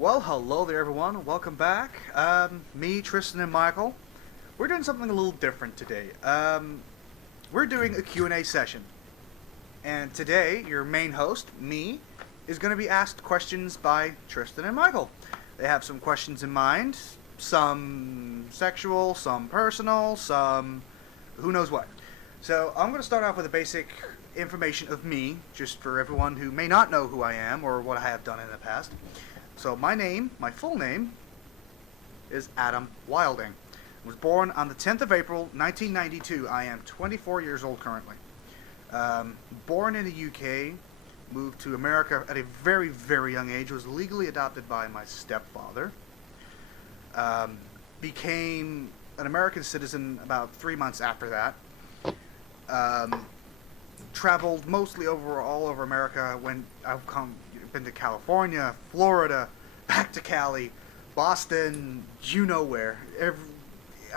Well, hello there, everyone. Welcome back. Me, Tristen, and Michael. We're doing something a little different today. We're doing a Q&A session. And today, your main host, me, is going to be asked questions by Tristen and Michael. They have some questions in mind. Some sexual, some personal, some who knows what. So, I'm going to start off with the basic information of me, just for everyone who may not know who I am or what I have done in the past. So my full name, is Adam Wilding. I was born on the 10th of April, 1992. I am 24 years old currently. Born in the UK, moved to America at a very, very young age. Was legally adopted by my stepfather. Became an American citizen about 3 months after that. Traveled mostly all over America. Been to California, Florida, back to Cali, Boston, you know where.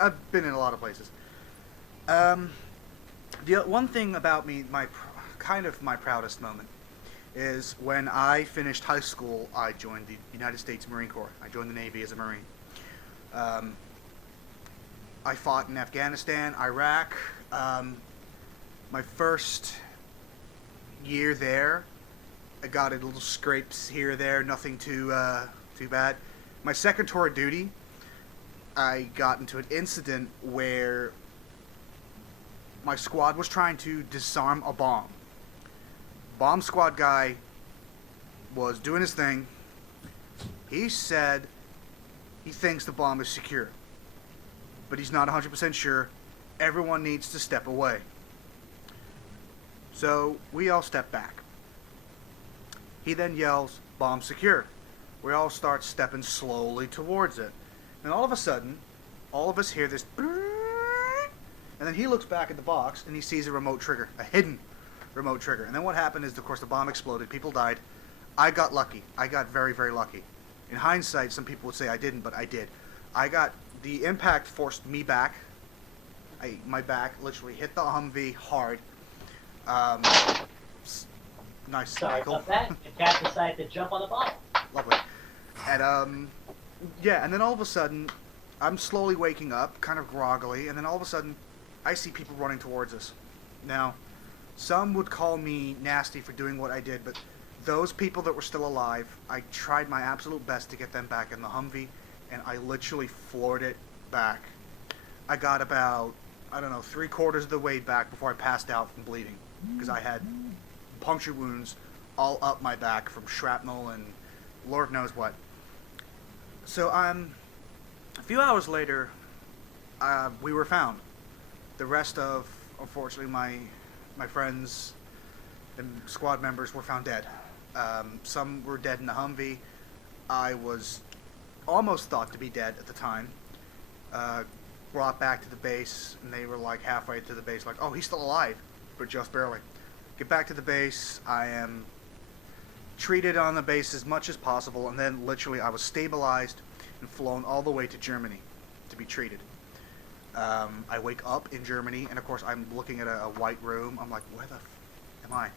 I've been in a lot of places. The one thing about me, my proudest moment, is when I finished high school. I joined the United States Marine Corps. I joined the Navy as a Marine. I fought in Afghanistan, Iraq. My first year there, I got a little scrapes here or there, nothing too bad. My second tour of duty, I got into an incident where my squad was trying to disarm a bomb. Bomb squad guy was doing his thing. He said he thinks the bomb is secure, but he's not 100% sure. Everyone needs to step away. So we all step back. He then yells, "Bomb secure." We all start stepping slowly towards it. And all of a sudden, all of us hear this, and then he looks back at the box and he sees a remote trigger, a hidden remote trigger. And then what happened is, of course, the bomb exploded. People died. I got lucky. I got very, very lucky. In hindsight, some people would say I didn't, but I did. The impact forced me back. My back literally hit the Humvee hard. Nice. Sorry Michael. about that. The cat decided to jump on the bottle. Lovely. And and then all of a sudden, I'm slowly waking up, kind of groggily, and then all of a sudden, I see people running towards us. Now, some would call me nasty for doing what I did, but those people that were still alive, I tried my absolute best to get them back in the Humvee, and I literally floored it back. I got about, 3/4 of the way back before I passed out from bleeding, because I had puncture wounds all up my back from shrapnel and Lord knows what. So a few hours later, we were found. The rest of, unfortunately, my friends and squad members were found dead. Some were dead in the Humvee. I was almost thought to be dead at the time. Brought back to the base, and they were like halfway to the base, like, "Oh, he's still alive," but just barely. Get back to the base. I am treated on the base as much as possible, and then literally I was stabilized and flown all the way to Germany to be treated. I wake up in Germany, and of course I'm looking at a white room. I'm like, where the am I?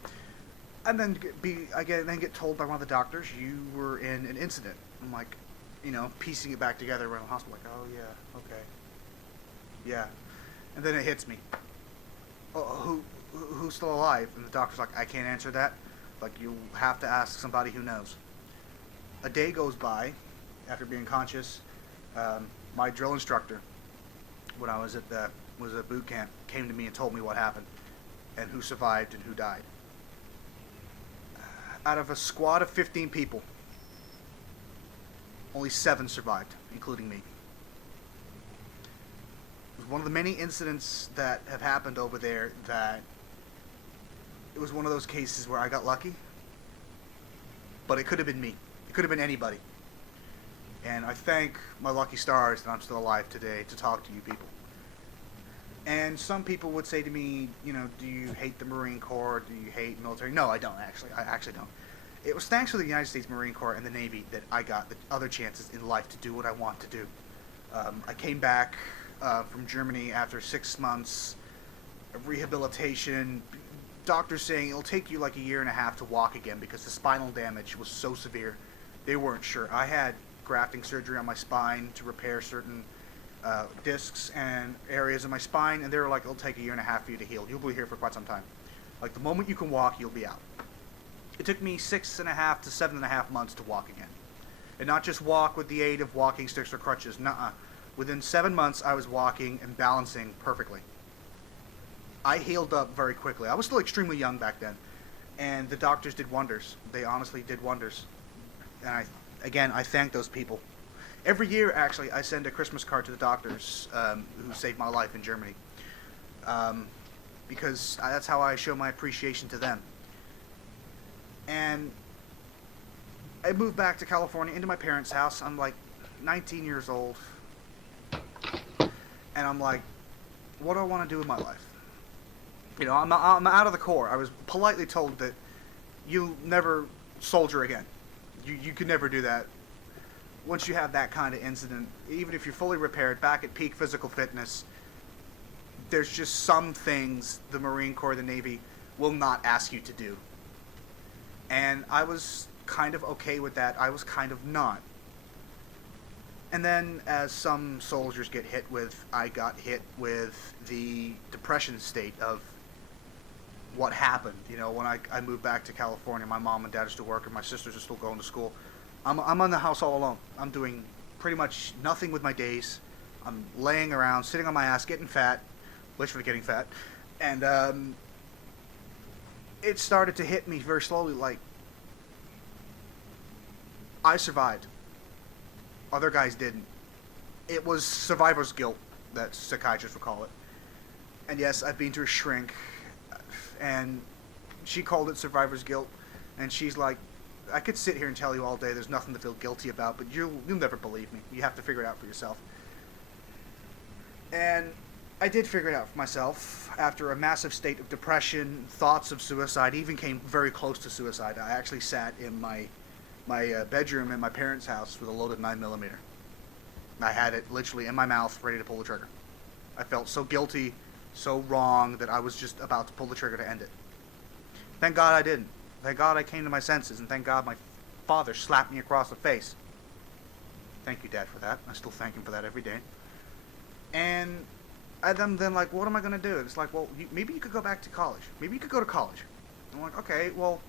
And then get told by one of the doctors, "You were in an incident." I'm like, piecing it back together around the hospital, like, "Oh yeah, okay, yeah." And then it hits me. Oh, who's still alive? And the doctor's like, "I can't answer that. Like, you'll have to ask somebody who knows." A day goes by after being conscious. My drill instructor, when I was at boot camp, came to me and told me what happened and who survived and who died. Out of a squad of 15 people, only 7 survived, including me. It was one of the many incidents that have happened over there that it was one of those cases where I got lucky, but it could have been me. It could have been anybody. And I thank my lucky stars that I'm still alive today to talk to you people. And some people would say to me, "Do you hate the Marine Corps? Do you hate military?" No, I don't, actually. I actually don't. It was thanks to the United States Marine Corps and the Navy that I got the other chances in life to do what I want to do. I came back from Germany after 6 months of rehabilitation. Doctors saying it'll take you like a year and a half to walk again because the spinal damage was so severe They weren't sure. I had grafting surgery on my spine to repair certain discs and areas of my spine, and they were like, it'll take a year and a half for you to heal. You'll be here for quite some time. Like, the moment you can walk, you'll be out. It took me 6.5 to 7.5 months to walk again. And not just walk with the aid of walking sticks or crutches. Nuh-uh. Within 7 months, I was walking and balancing perfectly. I healed up very quickly. I was still extremely young back then. And the doctors did wonders. They honestly did wonders. And I thank those people. Every year, actually, I send a Christmas card to the doctors who saved my life in Germany. Because that's how I show my appreciation to them. And I moved back to California into my parents' house. I'm like 19 years old. And I'm like, what do I want to do with my life? You know, I'm out of the Corps. I was politely told that you'll never soldier again. You could never do that. Once you have that kind of incident, even if you're fully repaired, back at peak physical fitness, there's just some things the Marine Corps, the Navy, will not ask you to do. And I was kind of okay with that. I was kind of not. And then, as some soldiers get hit with, I got hit with the depression state of what happened. You know, when I moved back to California, my mom and dad are still working, my sisters are still going to school. I'm in the house all alone. I'm doing pretty much nothing with my days. I'm laying around, sitting on my ass, getting fat, literally getting fat. And it started to hit me very slowly, like, I survived. Other guys didn't. It was survivor's guilt, that psychiatrists would call it. And yes, I've been to a shrink, and she called it survivor's guilt, and she's like, I could sit here and tell you all day there's nothing to feel guilty about, but you'll never believe me. You have to figure it out for yourself. And I did figure it out for myself. After a massive state of depression, thoughts of suicide, even came very close to suicide. I actually sat in my bedroom in my parents' house with a loaded 9mm. I had it literally in my mouth, ready to pull the trigger. I felt so guilty, so wrong, that I was just about to pull the trigger to end it. Thank God I didn't. Thank God I came to my senses, and thank God my father slapped me across the face. Thank you, Dad, for that. I still thank him for that every day. And I'm then like, what am I going to do? It's like, well, maybe you could go back to college. Maybe you could go to college. I'm like, okay, well,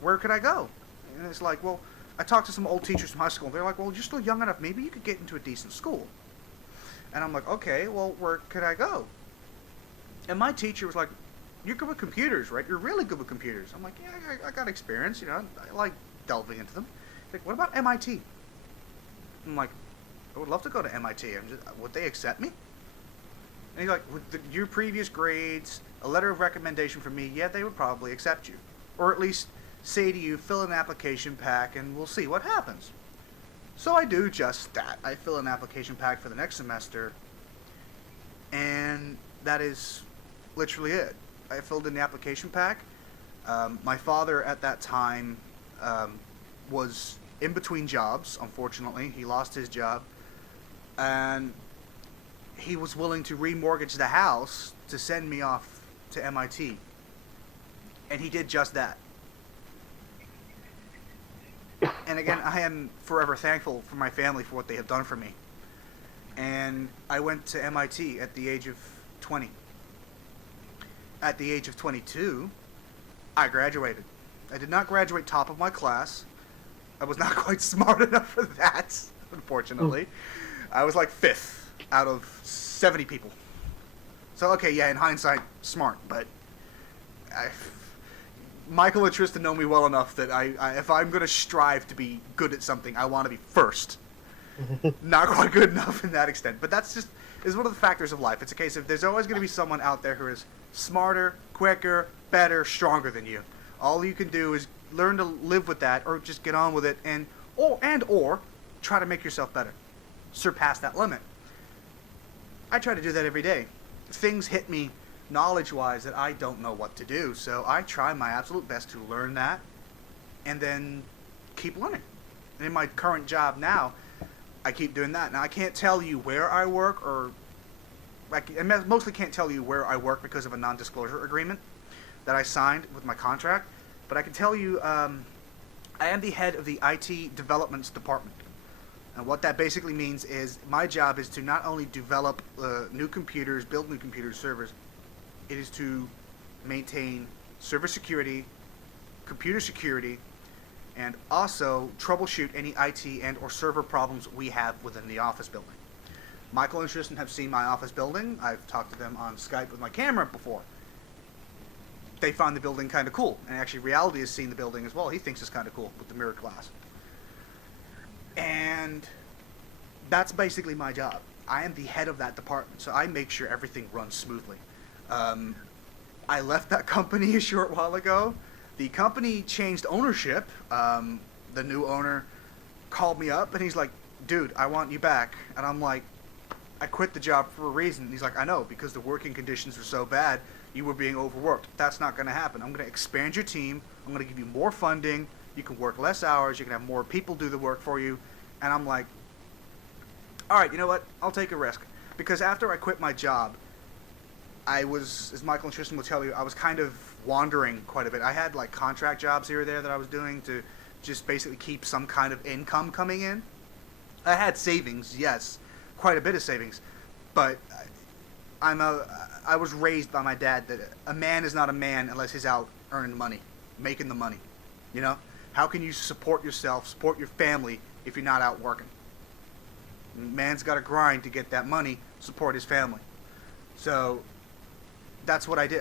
where could I go? And it's like, well, I talked to some old teachers from high school. They're like, well, you're still young enough. Maybe you could get into a decent school. And I'm like, okay, well, where could I go? And my teacher was like, you're good with computers, right? You're really good with computers. I'm like, yeah, I got experience. You know, I like delving into them. He's like, what about MIT? I'm like, I would love to go to MIT. Would they accept me? And he's like, with your previous grades, a letter of recommendation from me, yeah, they would probably accept you. Or at least say to you, fill an application pack and we'll see what happens. So I do just that. I fill an application pack for the next semester, and that is literally it. I filled in the application pack. My father at that time was in between jobs, unfortunately. He lost his job, and he was willing to remortgage the house to send me off to MIT. And he did just that. And again, I am forever thankful for my family for what they have done for me. And I went to MIT at the age of 20. At the age of 22, I graduated. I did not graduate top of my class. I was not quite smart enough for that, unfortunately. I was like 5th out of 70 people. So, okay, yeah, in hindsight, smart, but Michael and Tristen know me well enough that if I'm going to strive to be good at something, I want to be first. Not quite good enough in that extent, but that's just is one of the factors of life. It's a case of there's always going to be someone out there who is smarter, quicker, better, stronger than you. All you can do is learn to live with that, or just get on with it, or try to make yourself better. Surpass that limit. I try to do that every day. Things hit me knowledge-wise that I don't know what to do, so I try my absolute best to learn that and then keep learning. And in my current job now, I keep doing that. Now, I can't tell you where I work, or I mostly can't tell you where I work because of a non-disclosure agreement that I signed with my contract, but I can tell you I am the head of the IT developments department. And what that basically means is my job is to not only develop new computers, build new computer servers, it is to maintain server security, computer security, and also troubleshoot any IT and or server problems we have within the office building. Michael and Tristen have seen my office building. I've talked to them on Skype with my camera before. They find the building kind of cool. And actually, Reality has seen the building as well. He thinks it's kind of cool with the mirrored glass. And that's basically my job. I am the head of that department, so I make sure everything runs smoothly. I left that company a short while ago. The company changed ownership. The new owner called me up, and he's like, dude, I want you back. And I'm like, I quit the job for a reason. And he's like, I know, because the working conditions were so bad, you were being overworked. That's not going to happen. I'm going to expand your team. I'm going to give you more funding. You can work less hours. You can have more people do the work for you. And I'm like, all right, you know what? I'll take a risk. Because after I quit my job, I was, as Michael and Tristan will tell you, I was kind of wandering quite a bit. I had like contract jobs here or there that I was doing to just basically keep some kind of income coming in. I had savings, yes, quite a bit of savings, but I was raised by my dad that a man is not a man unless he's out earning money, making the money. You know, how can you support yourself, support your family if you're not out working? Man's got to grind to get that money, support his family. So that's what I did.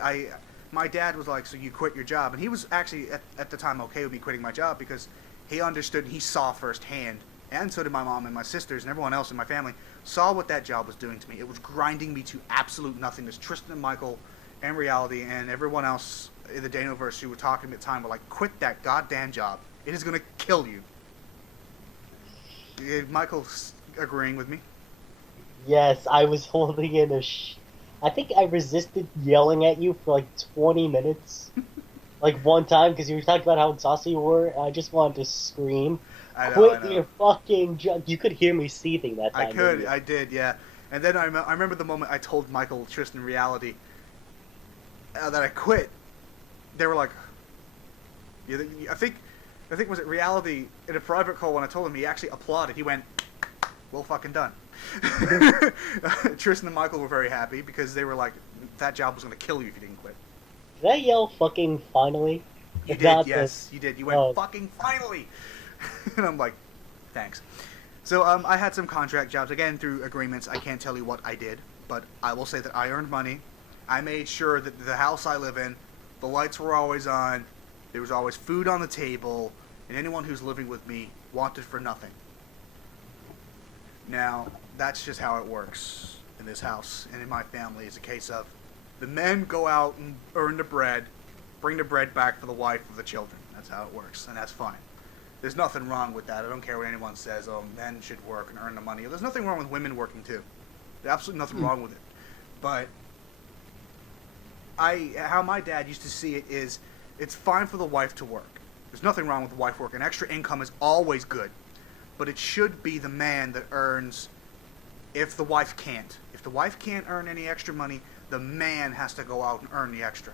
My dad was like, so you quit your job, and he was actually at the time okay with me quitting my job because he understood and he saw firsthand, and so did my mom and my sisters and everyone else in my family, saw what that job was doing to me. It was grinding me to absolute nothingness. Tristan and Michael and Reality and everyone else in the Danoverse who were talking at the time were like, quit that goddamn job. It is going to kill you. Michael's agreeing with me. Yes, I was holding in I think I resisted yelling at you for like 20 minutes. Like one time, because you were talking about how exhausted you were, and I just wanted to scream. I know, Quit your fucking job. You could hear me seething that time. I could, I did, yeah. And then I remember the moment I told Michael, Tristan, Reality, that I quit. They were like, I think was it Reality in a private call when I told him, he actually applauded. He went, well fucking done. Tristan and Michael were very happy because they were like, that job was going to kill you if you didn't quit. Did I yell fucking finally? You did, yes, you did. You went, fucking finally! And I'm like, thanks. So I had some contract jobs, again, through agreements. I can't tell you what I did, but I will say that I earned money. I made sure that the house I live in, the lights were always on, there was always food on the table, and anyone who's living with me wanted for nothing. Now, that's just how it works in this house and in my family. It's a case of the men go out and earn the bread, bring the bread back for the wife or the children. That's how it works, and that's fine. There's nothing wrong with that. I don't care what anyone says, oh, men should work and earn the money. There's nothing wrong with women working, too. There's absolutely nothing wrong with it. But how my dad used to see it is, it's fine for the wife to work. There's nothing wrong with the wife working. Extra income is always good. But it should be the man that earns if the wife can't. If the wife can't earn any extra money, the man has to go out and earn the extra.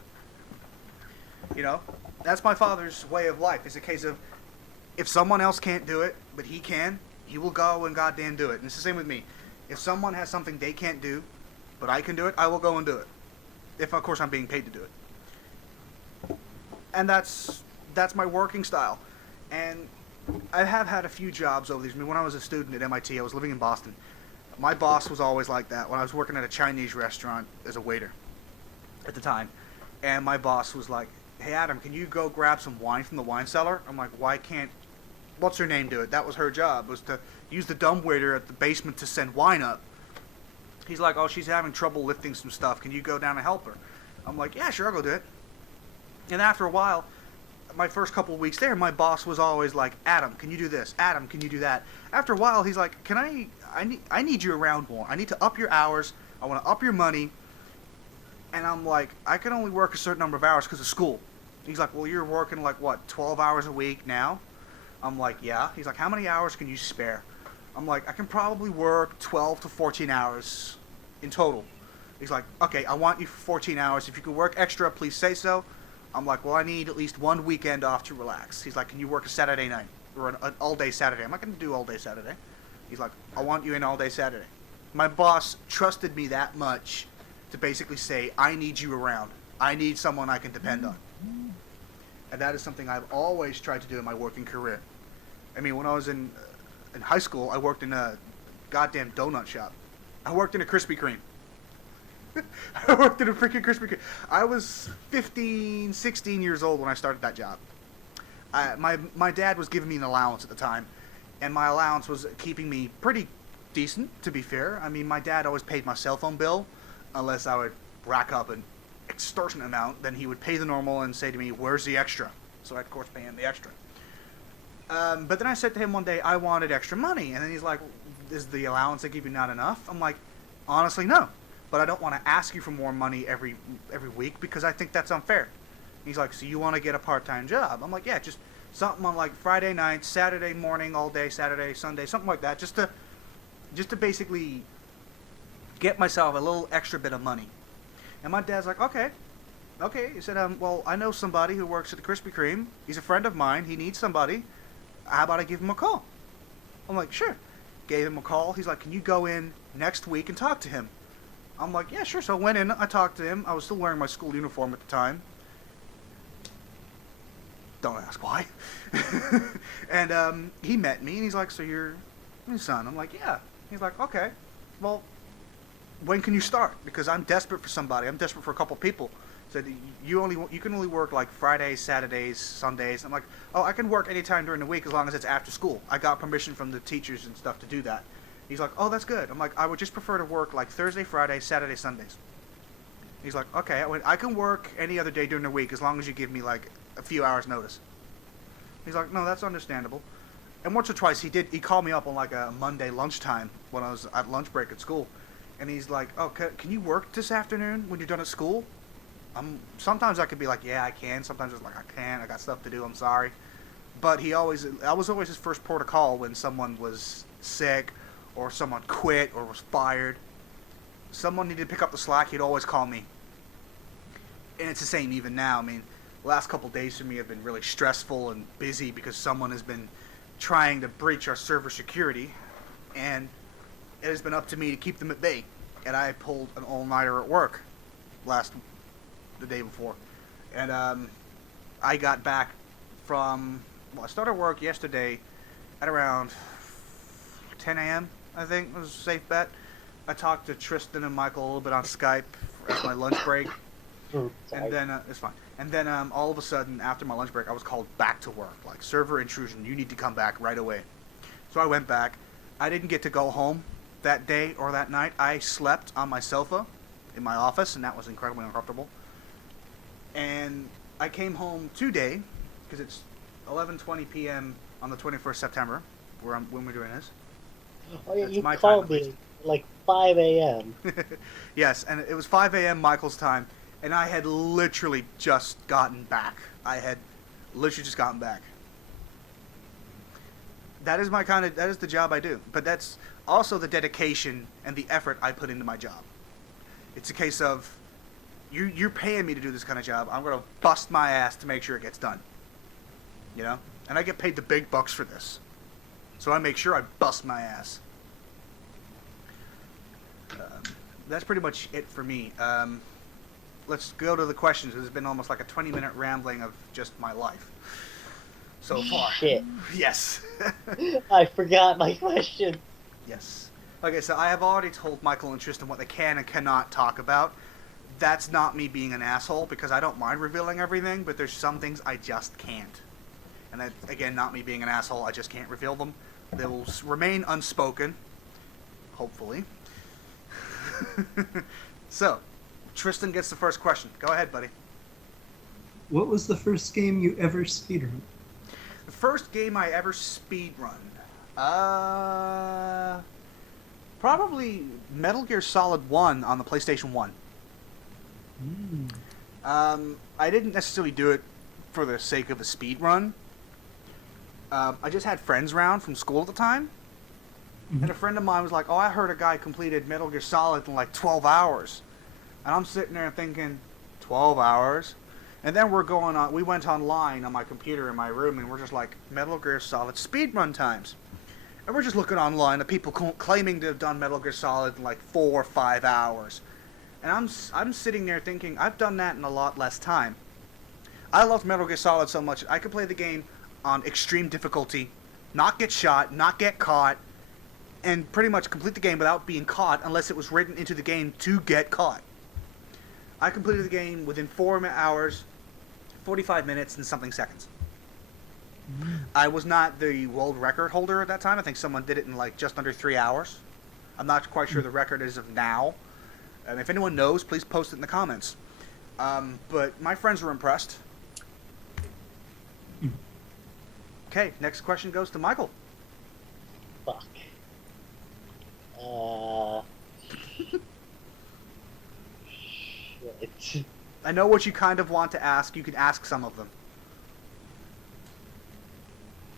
You know, that's my father's way of life. It's a case of, if someone else can't do it, but he can, he will go and goddamn do it. And it's the same with me. If someone has something they can't do, but I can do it, I will go and do it. If, of course, I'm being paid to do it. And that's my working style. And I have had a few jobs over these. I mean, when I was a student at MIT, I was living in Boston. My boss was always like that. When I was working at a Chinese restaurant as a waiter at the time, and my boss was like, hey, Adam, can you go grab some wine from the wine cellar? I'm like, why can't, what's her name do it? That was her job, was to use the dumbwaiter at the basement to send wine up. He's like, oh, she's having trouble lifting some stuff. Can you go down and help her? I'm like, yeah, sure, I'll go do it. And after a while, my first couple of weeks there, my boss was always like, Adam, can you do this? Adam, can you do that? After a while, he's like, I need you around more. I need to up your hours. I want to up your money. And I'm like, I can only work a certain number of hours because of school. He's like, well, you're working like, what, 12 hours a week now? I'm like, yeah. He's like, how many hours can you spare? I'm like, I can probably work 12 to 14 hours in total. He's like, okay, I want you for 14 hours. If you can work extra, please say so. I'm like, well, I need at least one weekend off to relax. He's like, can you work a Saturday night? Or an all-day Saturday? I'm not going to do all-day Saturday. He's like, I want you in all-day Saturday. My boss trusted me that much to basically say, I need you around. I need someone I can depend on. And that is something I've always tried to do in my working career. I mean, when I was in high school, I worked in a goddamn donut shop. I worked in a Krispy Kreme. I worked in a freaking Krispy Kreme. I was 15, 16 years old when I started that job. My dad was giving me an allowance at the time, and my allowance was keeping me pretty decent, to be fair. I mean, my dad always paid my cell phone bill, unless I would rack up an extortionate amount. Then he would pay the normal and say to me, where's the extra? So I'd, of course, pay him the extra. But then I said to him one day, I wanted extra money. And then he's like, is the allowance I give you not enough? I'm like, honestly, no. But I don't want to ask you for more money every week because I think that's unfair. He's like, so you want to get a part-time job? I'm like, yeah, just something on like Friday night, Saturday morning, all day, Saturday, Sunday, something like that, just to basically get myself a little extra bit of money. And my dad's like, okay. He said, well, I know somebody who works at the Krispy Kreme. He's a friend of mine. He needs somebody. How about I give him a call? I'm like, sure. Gave him a call. He's like, can you go in next week and talk to him? I'm like, yeah, sure. So I went in, I talked to him. I was still wearing my school uniform at the time. Don't ask why. And he met me, and he's like, so you're his son? I'm like, yeah. He's like, okay. Well, when can you start? Because I'm desperate for somebody. I'm desperate for a couple people. Said, you can only work like Fridays, Saturdays, Sundays. I'm like, oh, I can work anytime during the week as long as it's after school. I got permission from the teachers and stuff to do that. He's like, oh, that's good. I'm like, I would just prefer to work like Thursday, Friday, Saturday, Sundays. He's like, okay, I can work any other day during the week as long as you give me like a few hours notice. He's like, no, that's understandable. And once or twice he called me up on like a Monday lunchtime when I was at lunch break at school. And he's like, oh, can you work this afternoon when you're done at school? Sometimes I could be like, yeah, I can. Sometimes it's like, I can't. I got stuff to do. I'm sorry. But I was always his first port of call when someone was sick or someone quit or was fired. Someone needed to pick up the slack. He'd always call me. And it's the same even now. I mean, the last couple days for me have been really stressful and busy because someone has been trying to breach our server security. And it has been up to me to keep them at bay. And I pulled an all-nighter at work the day before. And I got back I started work yesterday at around 10 a.m., I think was a safe bet. I talked to Tristen and Mikael a little bit on Skype at my lunch break. And then, it's fine. And then all of a sudden, after my lunch break, I was called back to work. Like, server intrusion, you need to come back right away. So I went back. I didn't get to go home that day or that night. I slept on my sofa in my office, and that was incredibly uncomfortable. And I came home today, because it's 11:20 p.m. on the 21st September, when we're doing this. Oh, yeah, That's you my called time, me like 5 a.m. Yes, and it was 5 a.m. Michael's time, and I had literally just gotten back. That is that is the job I do. But that's also the dedication and the effort I put into my job. It's a case of, you're paying me to do this kind of job. I'm going to bust my ass to make sure it gets done. You know? And I get paid the big bucks for this. So I make sure I bust my ass. That's pretty much it for me. Let's go to the questions. It's been almost like a 20-minute rambling of just my life so far. Shit. Yes. I forgot my question. Yes. Okay, so I have already told Michael and Tristen what they can and cannot talk about. That's not me being an asshole, because I don't mind revealing everything, but there's some things I just can't. And that, again, not me being an asshole, I just can't reveal them. They will remain unspoken, hopefully. So, Tristen gets the first question. Go ahead, buddy. What was the first game you ever speedrun? The first game I ever speedrun? Probably Metal Gear Solid 1 on the PlayStation 1. I didn't necessarily do it for the sake of a speedrun. I just had friends around from school at the time. And a friend of mine was like, oh, I heard a guy completed Metal Gear Solid in like 12 hours. And I'm sitting there thinking, 12 hours? And then we went online on my computer in my room, and we're just like, Metal Gear Solid speedrun times. And we're just looking online at people claiming to have done Metal Gear Solid in like 4 or 5 hours. And I'm sitting there thinking, I've done that in a lot less time. I love Metal Gear Solid so much, I could play the game on extreme difficulty, not get shot, not get caught, and pretty much complete the game without being caught unless it was written into the game to get caught. I completed the game within 4 hours, 45 minutes, and something seconds. I was not the world record holder at that time. I think someone did it in like just under 3 hours. I'm not quite sure the record is of now. And if anyone knows, please post it in the comments. But my friends were impressed. Okay, next question goes to Michael. Fuck. Shit. I know what you kind of want to ask. You can ask some of them.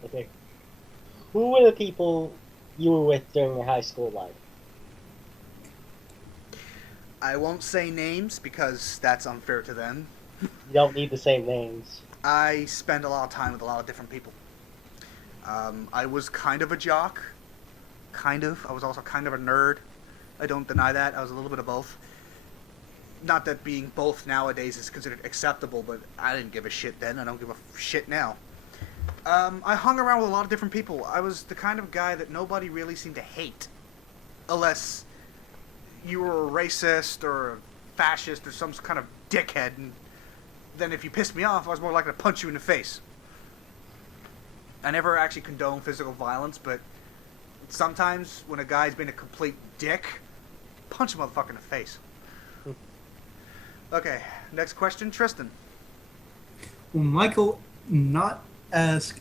Okay. Who were the people you were with during your high school life? I won't say names because that's unfair to them. You don't need to say names. I spend a lot of time with a lot of different people. I was kind of a jock. Kind of. I was also kind of a nerd. I don't deny that. I was a little bit of both. Not that being both nowadays is considered acceptable, but I didn't give a shit then. I don't give a shit now. I hung around with a lot of different people. I was the kind of guy that nobody really seemed to hate. Unless you were a racist or a fascist or some kind of dickhead. And then if you pissed me off, I was more likely to punch you in the face. I never actually condone physical violence, but sometimes when a guy's been a complete dick, punch a motherfucker in the face. Okay, next question, Tristen. Will Michael not ask...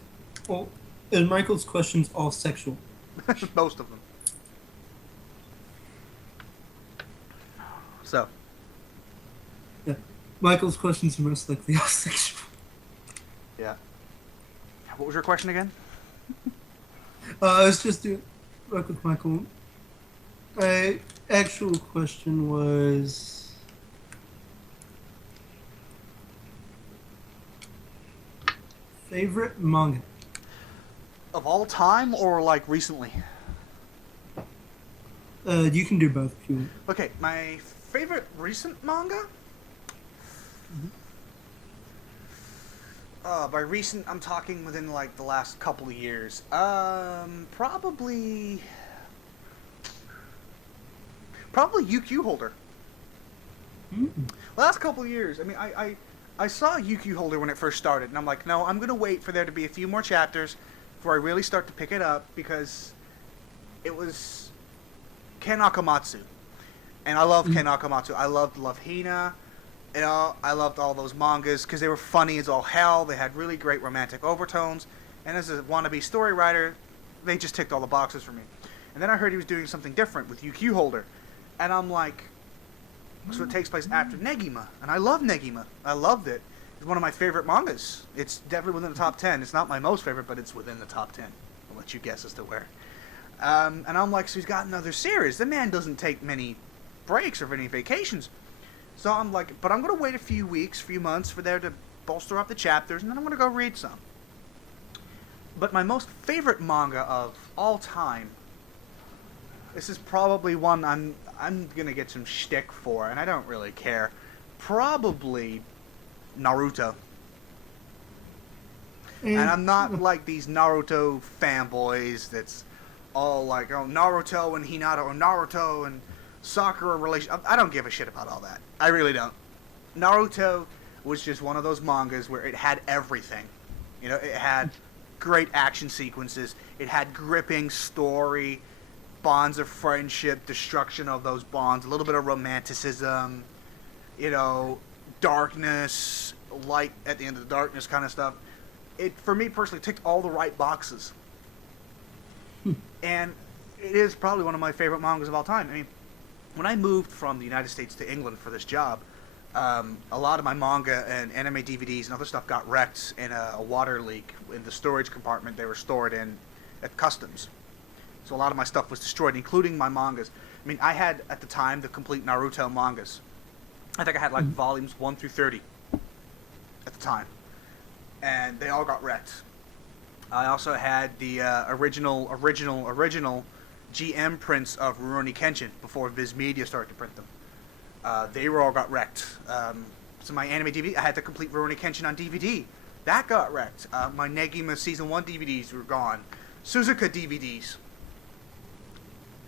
Well, is Michael's questions all sexual? Most of them. So. Yeah. Michael's questions are most likely all sexual. Yeah. What was your question again? I was just doing... Back with Michael. My actual question was... Favorite manga? Of all time or like recently? You can do both if you want. Okay, my favorite recent manga? By recent, I'm talking within like the last couple of years. Probably UQ Holder. Last couple of years. I mean, I saw UQ Holder when it first started, and I'm like, no, I'm gonna wait for there to be a few more chapters before I really start to pick it up, because it was Ken Akamatsu, and I love Ken Akamatsu. I loved Love Hina. You know, I loved all those mangas because they were funny as all hell. They had really great romantic overtones, and as a wannabe story writer, they just ticked all the boxes for me. And then I heard he was doing something different with UQ Holder, and I'm like, so it takes place after Negima, and I love Negima. I loved it. It's one of my favorite mangas. It's definitely within the top 10. It's not my most favorite, but it's within the top 10. I'll let you guess as to where. And I'm like, so he's got another series. The man doesn't take many breaks or any vacations. So I'm like, but I'm going to wait a few weeks, few months for there to bolster up the chapters, and then I'm going to go read some. But my most favorite manga of all time, this is probably one I'm going to get some shtick for, and I don't really care. Probably Naruto. And I'm not like these Naruto fanboys that's all like, oh, Naruto and Hinata, or Naruto and Sakura relation. I don't give a shit about all that. I really don't. Naruto was just one of those mangas where it had everything. You know, it had great action sequences. It had gripping story, bonds of friendship, destruction of those bonds, a little bit of romanticism, you know, darkness, light at the end of the darkness kind of stuff. It, for me personally, ticked all the right boxes. And it is probably one of my favorite mangas of all time. I mean, when I moved from the United States to England for this job, a lot of my manga and anime DVDs and other stuff got wrecked in a water leak in the storage compartment they were stored in at customs. So a lot of my stuff was destroyed, including my mangas. I mean, I had, at the time, the complete Naruto mangas. I think I had, like, volumes 1 through 30. time, and they all got wrecked. I also had the original GM prints of Rurouni Kenshin before Viz Media started to print them. They were all got wrecked. So my anime DVD, I had the complete Rurouni Kenshin on DVD. That got wrecked. My Negima Season 1 DVDs were gone. Suzuka DVDs,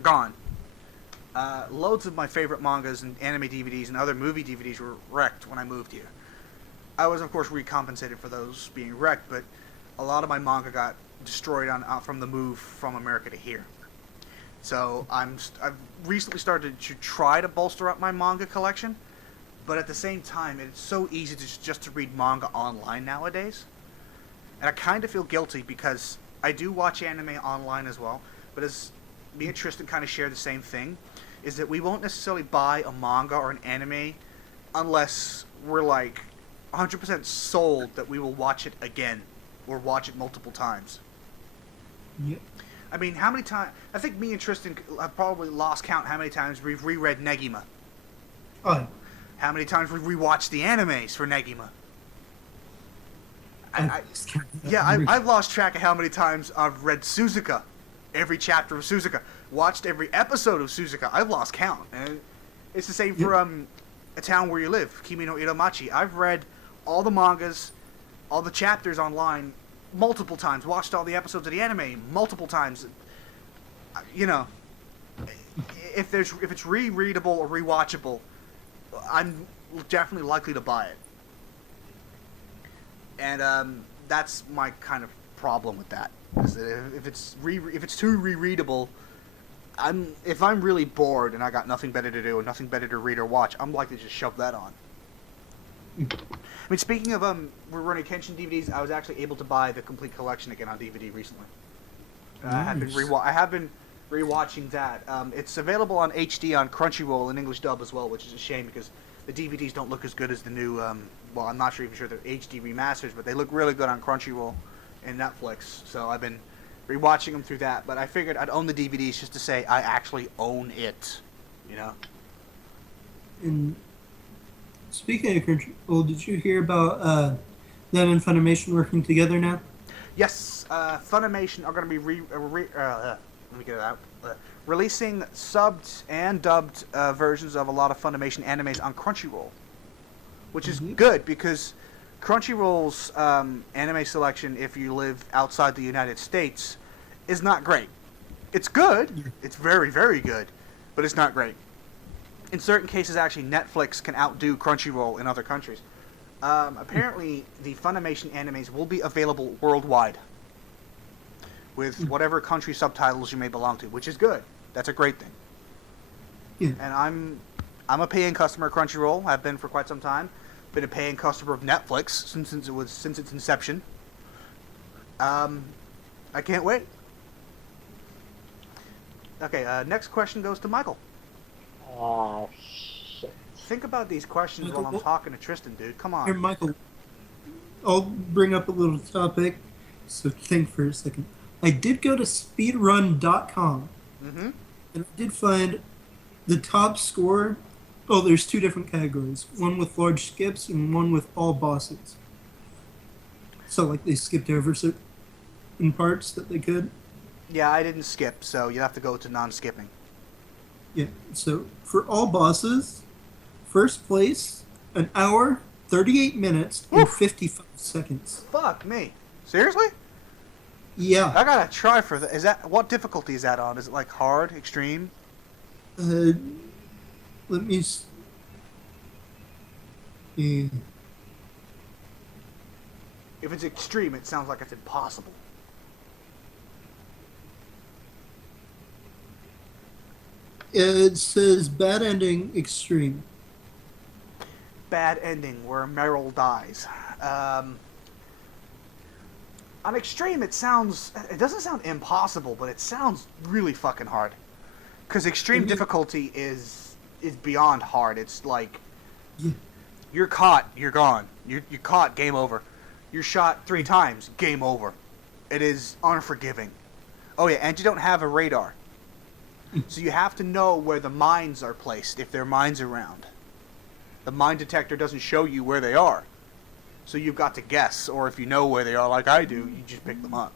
gone. Loads of my favorite mangas and anime DVDs and other movie DVDs were wrecked when I moved here. I was, of course, recompensated for those being wrecked, but a lot of my manga got destroyed from the move from America to here. So I've recently started to try to bolster up my manga collection, but at the same time, it's so easy just to read manga online nowadays. And I kind of feel guilty because I do watch anime online as well, but as me and Tristen kind of share the same thing, is that we won't necessarily buy a manga or an anime unless we're like 100% sold that we will watch it again or watch it multiple times. Yep. I mean, how many times? I think me and Tristen have probably lost count how many times we've reread Negima. Oh, How many times we've rewatched the animes for Negima. I've lost track of how many times I've read Suzuka, every chapter of Suzuka, watched every episode of Suzuka. I've lost count, and it's the same for A Town Where You Live, Kimi no Iromachi. I've read all the mangas, all the chapters online multiple times, watched all the episodes of the anime multiple times. You know, if it's rereadable or rewatchable, I'm definitely likely to buy it. And that's my kind of problem with that. Is that if it's too rereadable, if I'm really bored and I got nothing better to do and nothing better to read or watch, I'm likely to just shove that on. I mean, speaking of Rurouni Kenshin DVDs, I was actually able to buy the complete collection again on DVD recently. Nice. I have been rewatching that. It's available on HD on Crunchyroll in English dub as well, which is a shame because the DVDs don't look as good as the new. Well, I'm not sure even sure they're HD remasters, but they look really good on Crunchyroll and Netflix. So I've been rewatching them through that. But I figured I'd own the DVDs just to say I actually own it. You know. and speaking of Crunchyroll, did you hear about them and Funimation working together now? Yes, Funimation are going to be let me get it out. Releasing subbed and dubbed versions of a lot of Funimation animes on Crunchyroll, which is good because Crunchyroll's anime selection, if you live outside the United States, is not great. It's good. It's very, very good, but it's not great. In certain cases, actually, Netflix can outdo Crunchyroll in other countries. Apparently, the Funimation animes will be available worldwide with whatever country subtitles you may belong to, which is good. That's a great thing. Yeah. And I'm a paying customer of Crunchyroll. I've been for quite some time. Been a paying customer of Netflix since its inception. I can't wait. Okay, next question goes to Michael. Ah, shit. Think about these questions while I'm talking to Tristen, dude. Come Here, on. Michael, I'll bring up a little topic, so think for a second. I did go to speedrun.com, Mm-hmm. and I did find the top score. Oh, there's two different categories. One with large skips and one with all bosses. So, like, they skipped over certain parts that they could. Yeah, I didn't skip, so you have to go to non-skipping. Yeah, so for all bosses, first place, 1 hour, 38 minutes, and 55 seconds. Fuck me. Seriously? Yeah. I gotta try for that. Is that what difficulty is that on? Is it like hard, extreme? Let me. Yeah. If it's extreme, it sounds like it's impossible. It says bad ending extreme. Bad ending where Meryl dies. On extreme, it doesn't sound impossible, but it sounds really fucking hard. Because extreme difficulty is beyond hard. It's like you're caught, you're gone. You're caught, game over. You're shot 3 times, game over. It is unforgiving. Oh yeah, and you don't have a radar. So you have to know where the mines are placed, if there are mines around. The mine detector doesn't show you where they are. So you've got to guess, or if you know where they are, like I do, you just pick them up.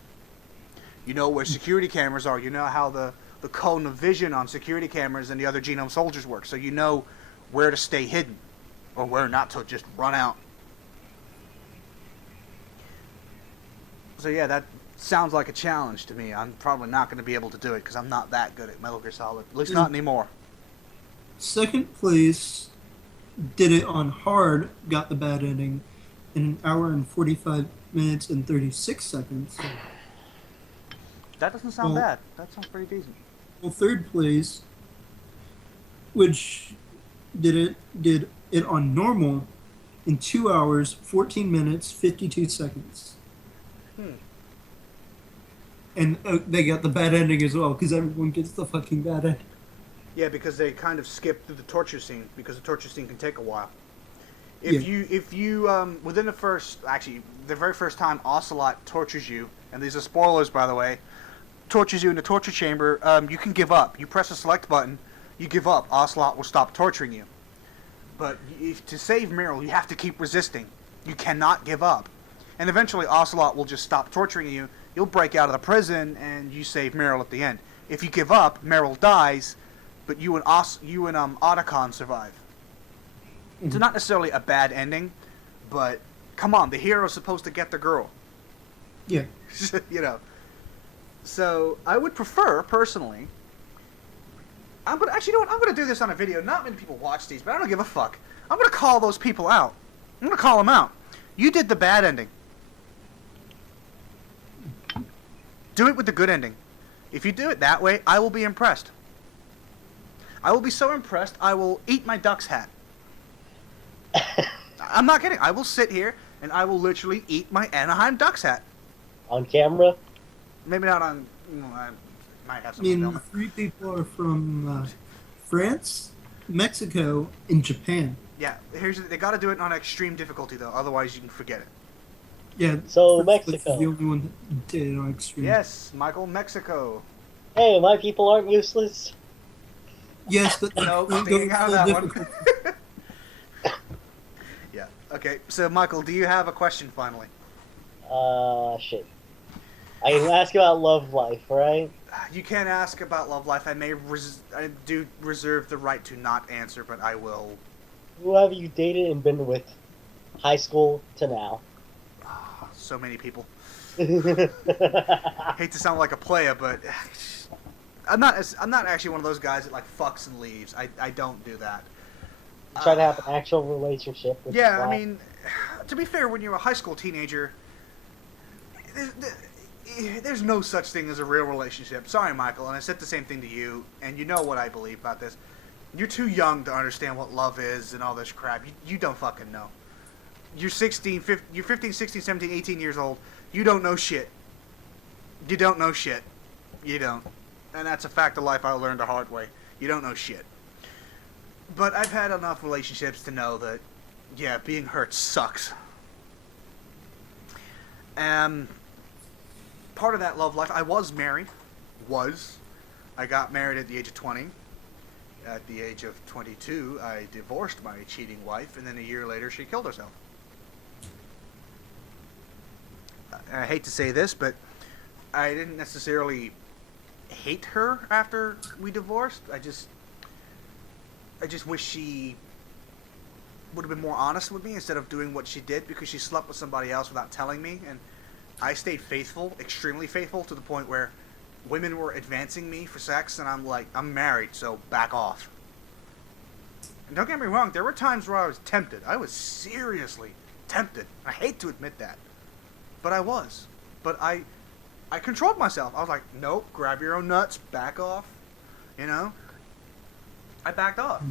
You know where security cameras are. You know how the cone of vision on security cameras and the other genome soldiers work. So you know where to stay hidden, or where not to just run out. So yeah, that sounds like a challenge to me. I'm probably not going to be able to do it because I'm not that good at Metal Gear Solid. At least not anymore. Second place did it on hard, got the bad ending in an hour and 45 minutes and 36 seconds. That doesn't sound bad. That sounds pretty decent. Well, third place, which did it on normal in 2 hours, 14 minutes, 52 seconds. And they got the bad ending as well, because everyone gets the fucking bad ending. Yeah, because they kind of skip through the torture scene, because the torture scene can take a while. If you within the very first time Ocelot tortures you, and these are spoilers by the way, tortures you in the torture chamber, you can give up. You press the select button, you give up. Ocelot will stop torturing you. But to save Meryl, you have to keep resisting. You cannot give up. And eventually Ocelot will just stop torturing you. You'll break out of the prison, and you save Meryl at the end. If you give up, Meryl dies, but you and Otacon survive. It's not necessarily a bad ending, but come on, the hero's supposed to get the girl. Yeah. You know. So I would prefer, personally. I'm gonna do this on a video. Not many people watch these, but I don't give a fuck. I'm gonna call those people out. I'm gonna call them out. You did the bad ending. Do it with the good ending. If you do it that way, I will be impressed. I will be so impressed, I will eat my Ducks hat. I'm not kidding. I will sit here and I will literally eat my Anaheim Ducks hat. On camera? Maybe not on... I might have I something mean, 3 people are from France, Mexico, and Japan. Yeah, they got to do it on extreme difficulty though, otherwise you can forget it. Yeah, So that's Mexico. the only one that did it on extreme. Yes, Michael, Mexico. Hey, my people aren't useless. Yes, but No, don't staying go out of full that one. difficulty. Yeah, okay. So, Michael, do you have a question finally? Shit. I can ask about love life, right? You can ask about love life. I do reserve the right to not answer, but I will. Who have you dated and been with high school to now? So many people. Hate to sound like a player, but I'm not actually one of those guys that like fucks and leaves. I don't do that. Try to have an actual relationship with Yeah, the I mean, to be fair, when you're a high school teenager, there's no such thing as a real relationship. Sorry, Michael, and I said the same thing to you, and you know what I believe about this. You're too young to understand what love is and all this crap. You don't fucking know. You're 15, 16, 17, 18 years old. You don't know shit. You don't know shit. You don't. And that's a fact of life I learned the hard way. You don't know shit. But I've had enough relationships to know that, yeah, being hurt sucks. Part of that love life, I was married. I got married at the age of 20. At the age of 22, I divorced my cheating wife, and then a year later, she killed herself. I hate to say this, but I didn't necessarily hate her after we divorced. I just wish she would have been more honest with me instead of doing what she did, because she slept with somebody else without telling me, and I stayed faithful, extremely faithful, to the point where women were advancing me for sex, and I'm like, I'm married, so back off. And don't get me wrong, there were times where I was tempted. I was seriously tempted. I hate to admit that. But I was. But I controlled myself. I was like, nope, grab your own nuts, back off. You know? I backed off.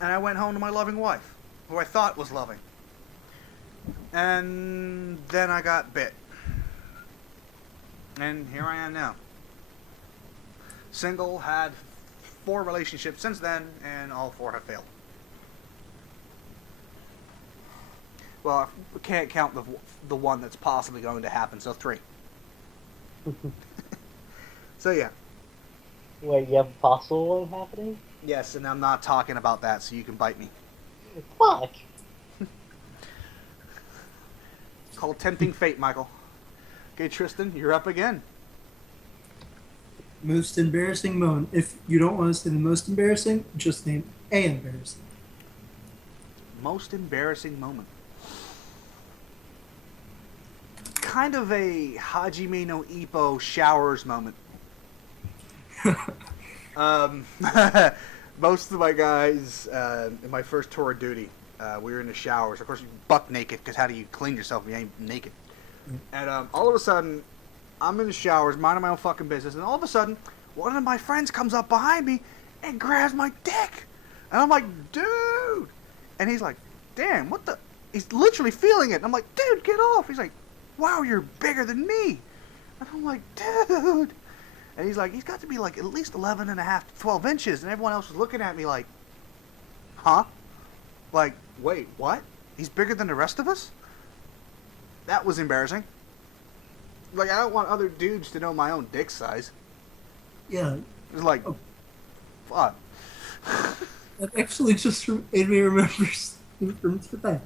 And I went home to my loving wife, who I thought was loving. And then I got bit. And here I am now. Single, had 4 relationships since then, and all 4 have failed. Well, we can't count the one that's possibly going to happen, so 3. So yeah. Wait, you have a possible one happening? Yes, and I'm not talking about that, so you can bite me. Fuck! Called tempting fate, Michael. Okay, Tristen, you're up again. Most embarrassing moment. If you don't want to say the most embarrassing, just name a embarrassing. Most embarrassing moment. Kind of a Hajime no Ippo showers moment. Most of my guys, in my first tour of duty, we were in the showers. Of course, you buck naked, because how do you clean yourself if you ain't naked? And all of a sudden, I'm in the showers, minding my own fucking business, and all of a sudden, one of my friends comes up behind me and grabs my dick. And I'm like, dude! And he's like, damn, what the... He's literally feeling it. And I'm like, dude, get off! He's like, wow, you're bigger than me! And I'm like, dude! And he's like, he's got to be like at least 11 and a half to 12 inches. And everyone else was looking at me like, huh? Like, wait, what? He's bigger than the rest of us? That was embarrassing. Like, I don't want other dudes to know my own dick size. Yeah. It was like, fuck. That actually just made me remember something from today.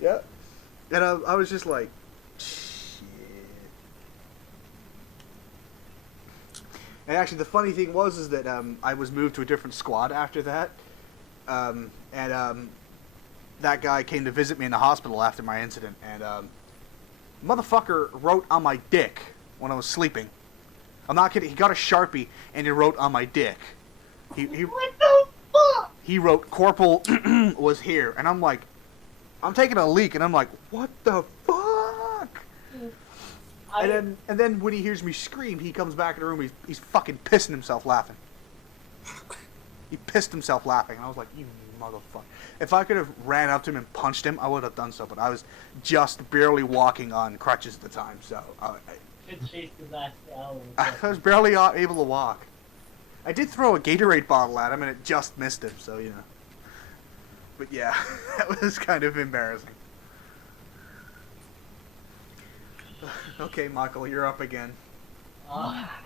Yeah. And I was just like, shit. And actually, the funny thing was that I was moved to a different squad after that. That guy came to visit me in the hospital after my incident. And motherfucker wrote on my dick when I was sleeping. I'm not kidding. He got a Sharpie and he wrote on my dick. What the fuck? He wrote, Corporal was here. And I'm like, I'm taking a leak. And I'm like, what the fuck? And then when he hears me scream, he comes back in the room. He's fucking pissing himself laughing. He pissed himself laughing. And I was like, you motherfucker. If I could have ran up to him and punched him, I would have done so. But I was just barely walking on crutches at the time. So Should chase his ass down. I was barely able to walk. I did throw a Gatorade bottle at him, and it just missed him, so, you know. But yeah, that was kind of embarrassing. Okay, Michael, you're up again.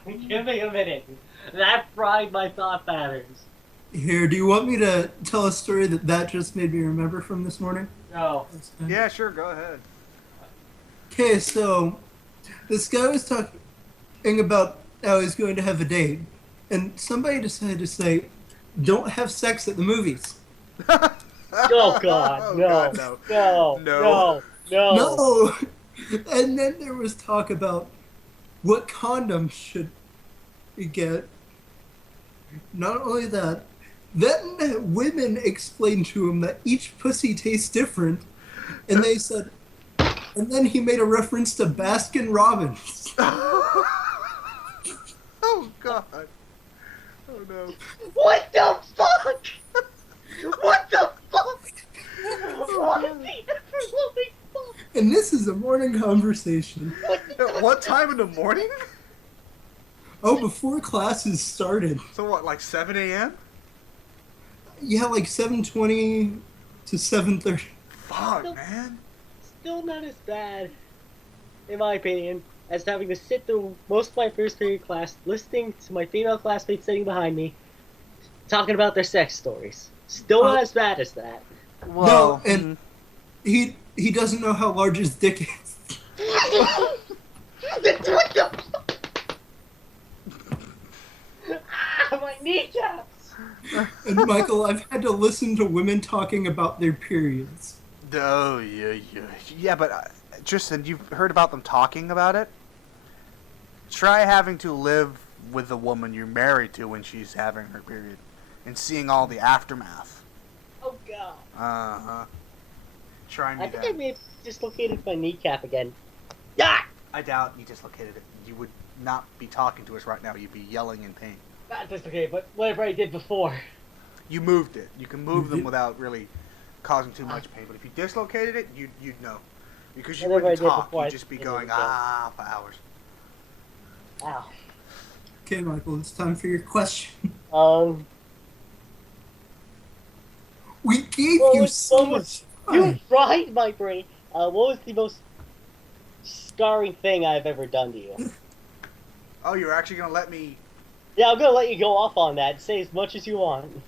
Give me a minute. That fried my thought patterns. Here, do you want me to tell a story that just made me remember from this morning? No. Yeah, sure, go ahead. Okay, so this guy was talking about how he's going to have a date, and somebody decided to say, don't have sex at the movies. Oh God, Oh, no. God, no. No, No. no, no. No! And then there was talk about what condoms should we get. Not only that, then women explained to him that each pussy tastes different, and they said, and then he made a reference to Baskin Robbins. Oh, God. Oh, no. What the fuck? What the fuck? What is he doing? And this is a morning conversation. At what time in the morning? Oh, before classes started. So what, like 7 a.m.? Yeah, like 7:20 to 7:30. Fuck, man. Still not as bad, in my opinion, as having to sit through most of my first period class, listening to my female classmates sitting behind me, talking about their sex stories. Still not as bad as that. No, and he doesn't know how large his dick is. What the my kneecaps! And Michael, I've had to listen to women talking about their periods. Oh, yeah. Yeah, but, Tristan, you've heard about them talking about it? Try having to live with the woman you're married to when she's having her period. And seeing all the aftermath. Oh God. Uh-huh. Try me I think that. I may have dislocated my kneecap again. Yeah! I doubt you dislocated it. You would not be talking to us right now. You'd be yelling in pain. Not dislocated, but whatever I did before. You moved it. You can move them without really causing too much pain. But if you dislocated it, you'd know. Because you Whatever I wouldn't did talk. before, You'd just be I did going, it again. for hours. Ow. Okay, Michael, it's time for your question. We gave What you was- so what much You time. fried my brain. What was the most scarring thing I've ever done to you? Oh, you're actually going to let me... Yeah, I'm gonna let you go off on that. Say as much as you want.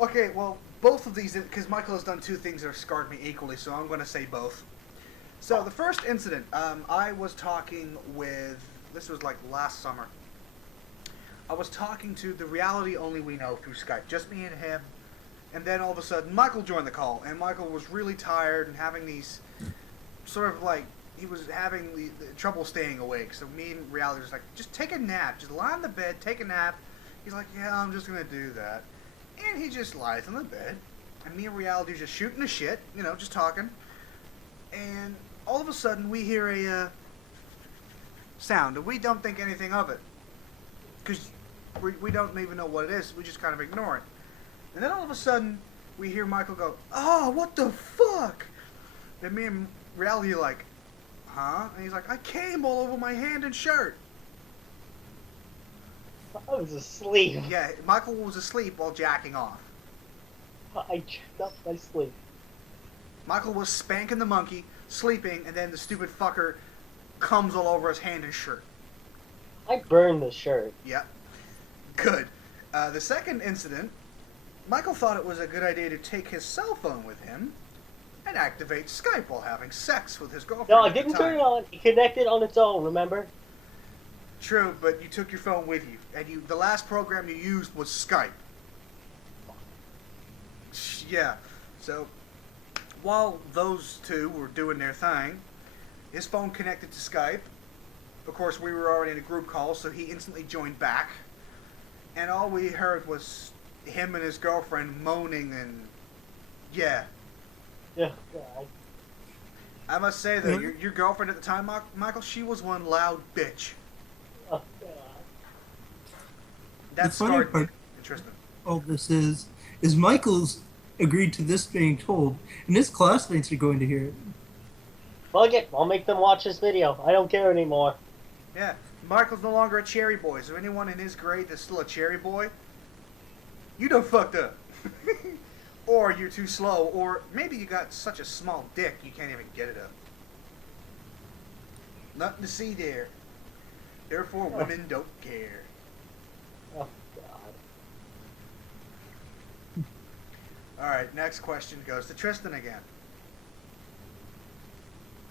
Okay, well, both of these, because Michael has done two things that have scarred me equally, so I'm going to say both. So the first incident, I was talking with. This was like last summer. I was talking to the reality only we know through Skype, just me and him. And then all of a sudden, Michael joined the call, and Michael was really tired and having these sort of like he was having the trouble staying awake. So me and reality was like, just take a nap, just lie on the bed, take a nap. He's like, yeah, I'm just gonna do that, and he just lies on the bed, and me and reality are just shooting the shit, you know, just talking, and all of a sudden we hear a sound, and we don't think anything of it, because we don't even know what it is. We just kind of ignore it. And then all of a sudden, we hear Michael go, "Oh, what the fuck?" And me and reality are like, "Huh?" And he's like, "I came all over my hand and shirt." I was asleep. Yeah, Michael was asleep while jacking off. I checked up my sleep. Michael was spanking the monkey, sleeping, and then the stupid fucker comes all over his hand and shirt. I burned the shirt. Yep. Good. The second incident, Michael thought it was a good idea to take his cell phone with him and activate Skype while having sex with his girlfriend. No, I at the didn't time. turn it on. It connected on its own, remember? True, but you took your phone with you, and the last program you used was Skype. Yeah, so while those two were doing their thing, his phone connected to Skype. Of course, we were already in a group call, so he instantly joined back, and all we heard was him and his girlfriend moaning and yeah. Yeah. God. I must say though, Mhm. your girlfriend at the time, Michael, she was one loud bitch. Oh, God. That The funny scarred me. part- Interesting. All this is Michael's agreed to this being told, and his classmates are going to hear it. Fuck it. I'll make them watch this video. I don't care anymore. Yeah, Michael's no longer a cherry boy, so anyone in his grade that's still a cherry boy, you done fucked up. Or you're too slow, or maybe you got such a small dick you can't even get it up. Nothing to see there. Therefore, women don't care. Oh, God. Alright, next question goes to Tristen again.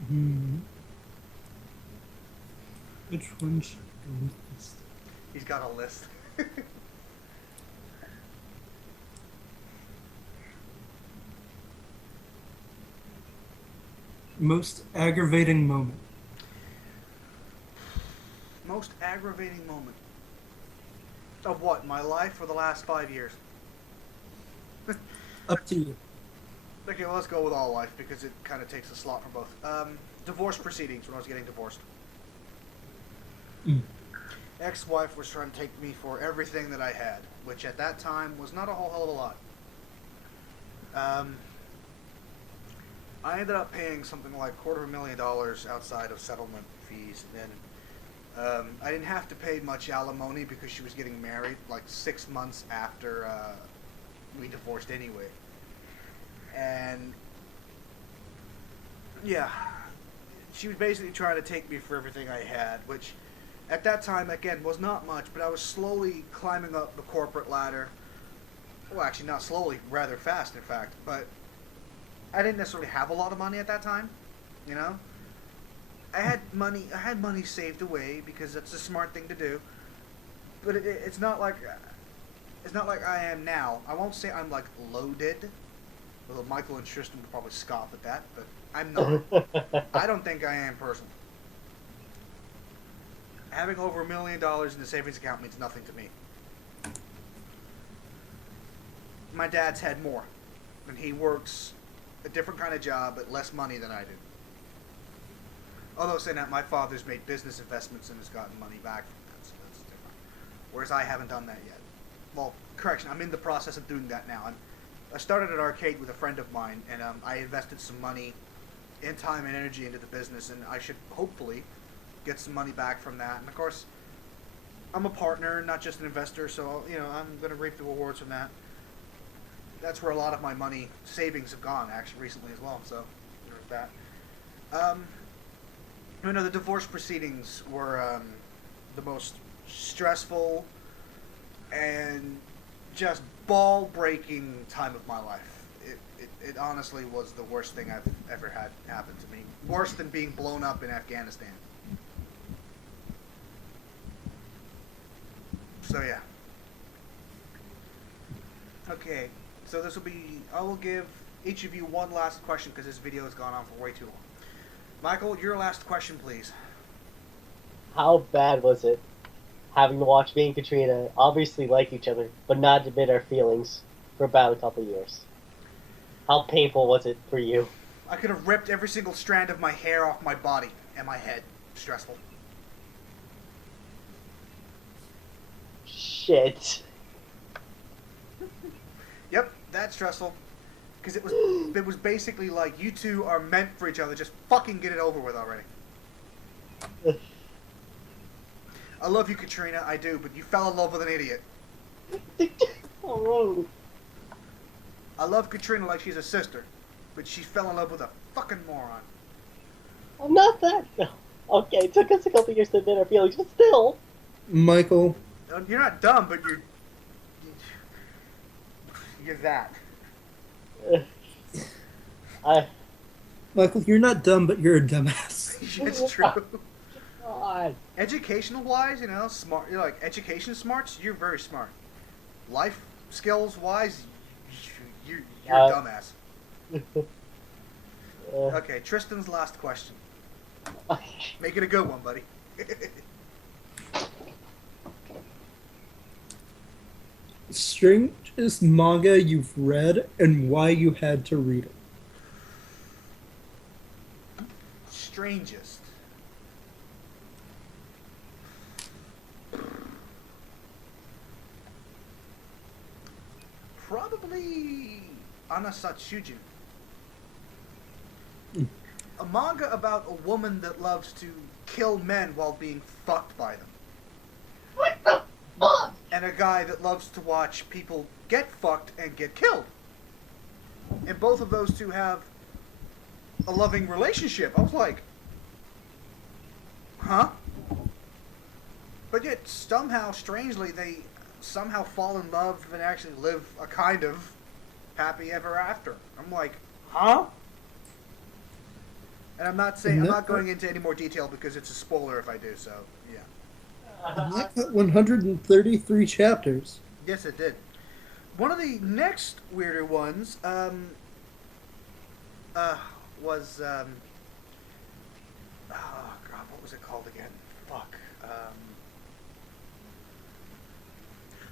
Hmm. Which one should I go with? He's got a list. Most aggravating moment. Most aggravating moment. Of what? My life for the last 5 years? Up to you. Okay, well, let's go with all life because it kind of takes a slot from both. Divorce proceedings when I was getting divorced. Mm. Ex-wife was trying to take me for everything that I had, which at that time was not a whole hell of a lot. I ended up paying something like $250,000 outside of settlement fees, and I didn't have to pay much alimony because she was getting married like 6 months after we divorced anyway. And yeah, she was basically trying to take me for everything I had, which at that time, again, was not much, but I was slowly climbing up the corporate ladder. Well, actually, not slowly, rather fast, in fact, but I didn't necessarily have a lot of money at that time, you know? I had money saved away because that's a smart thing to do, but it's not like I am now. I won't say I'm like loaded, although Michael and Tristen would probably scoff at that, but I'm not. I don't think I am personally. Having over $1 million in the savings account means nothing to me. My dad's had more, and he works a different kind of job at less money than I do. Although saying that, my father's made business investments and has gotten money back from that, so that's different. Whereas I haven't done that yet. Well, correction, I'm in the process of doing that now. I started an arcade with a friend of mine, and I invested some money and time and energy into the business, and I should hopefully get some money back from that. And of course, I'm a partner, not just an investor, so you know I'm going to reap the rewards from that. That's where a lot of my money savings have gone, actually, recently as well. So there's that. You know, the divorce proceedings were the most stressful and just ball-breaking time of my life. it honestly was the worst thing I've ever had happen to me. Worse than being blown up in Afghanistan. So yeah. Okay, so this will be... I will give each of you one last question because this video has gone on for way too long. Michael, your last question, please. How bad was it having to watch me and Katrina obviously like each other, but not admit our feelings for about a couple years? How painful was it for you? I could have ripped every single strand of my hair off my body and my head. Stressful. Shit. Yep, that's stressful. Because it was basically like, you two are meant for each other. Just fucking get it over with already. I love you, Katrina. I do, but you fell in love with an idiot. Oh. I love Katrina like she's a sister, but she fell in love with a fucking moron. I'm not that. No. Okay, it took us a couple years to admit our feelings, but still. Michael, You're not dumb, but you're that. Michael, you're not dumb, but you're a dumbass. It's true. God. Educational wise, you know, smart. You're like education smarts. You're very smart. Life skills wise, you're a dumbass. Okay, Tristan's last question. Make it a good one, buddy. Strangest manga you've read and why you had to read it. Strangest. Probably Anasatsujin. A manga about a woman that loves to kill men while being fucked by them. What the fuck? And a guy that loves to watch people get fucked and get killed. And both of those two have a loving relationship. I was like, huh? But yet, somehow, strangely, they somehow fall in love and actually live a kind of happy ever after. I'm like, huh? And I'm not going into any more detail because it's a spoiler if I do so. Yeah. And that got 133 chapters. Yes, it did. One of the next weirder ones was oh god, what was it called again? Fuck.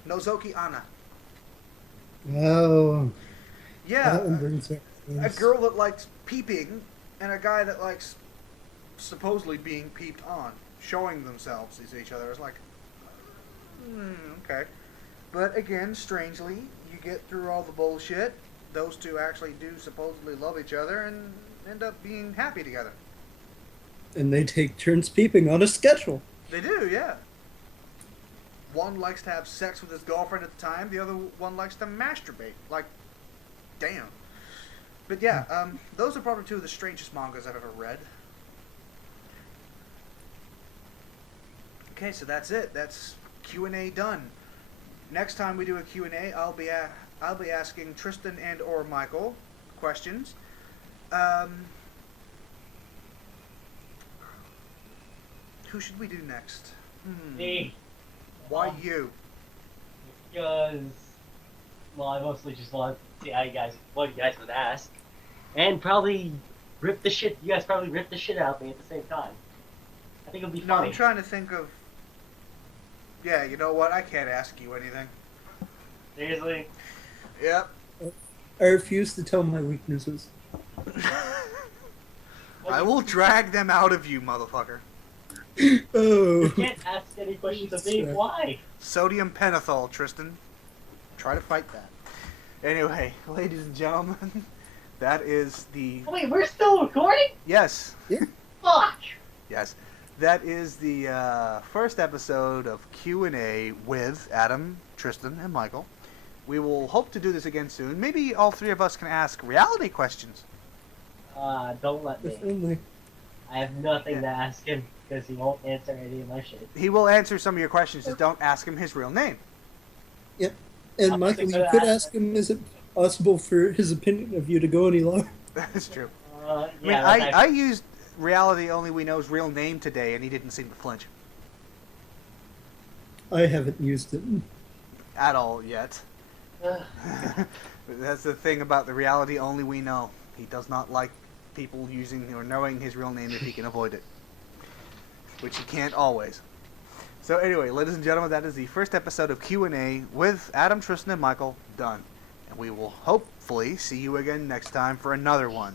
Nozoki Anna. Oh. Yeah, That one brings back a things. girl that likes peeping and a guy that likes supposedly being peeped on, showing themselves to each other. It's like, okay. But again, strangely, you get through all the bullshit. Those two actually do supposedly love each other and end up being happy together. And they take turns peeping on a schedule. They do, yeah. One likes to have sex with his girlfriend at the time. The other one likes to masturbate. Like, damn. But yeah, those are probably two of the strangest mangas I've ever read. Okay, so that's it. That's Q&A done. Next time we do a Q&A, I'll be asking Tristen and or Michael questions. Who should we do next? Me. Why you? Because, well, I mostly just want to see how what you guys would ask. And probably rip the shit, you guys probably rip the shit out of me at the same time. I think it'll be No, funny. I'm trying to think of... Yeah, you know what? I can't ask you anything. Seriously? Yep. I refuse to tell my weaknesses. I will drag them out of you, motherfucker. Oh. You can't ask any questions of me. Why? Sodium pentothal, Tristen. Try to fight that. Anyway, ladies and gentlemen, that is the... Oh, wait, we're still recording? Yes. Fuck! Yes. That is the first episode of Q&A with Adam, Tristen, and Michael. We will hope to do this again soon. Maybe all three of us can ask reality questions. Don't let If me. only. I have nothing to ask him because he won't answer any of my shit. He will answer some of your questions, just don't ask him his real name. And I'm Michael, just you gonna could ask ask him, is it possible for his opinion of you to go any longer. That's true. Yeah, I mean, I used Reality Only We Know's real name today, and he didn't seem to flinch I haven't used it. at all yet. That's the thing about the Reality Only We Know. He does not like people using or knowing his real name if he can avoid it, which he can't always. So anyway, ladies and gentlemen, that is the first episode of Q&A with Adam, Tristan, and Michael done. And we will hopefully see you again next time for another one.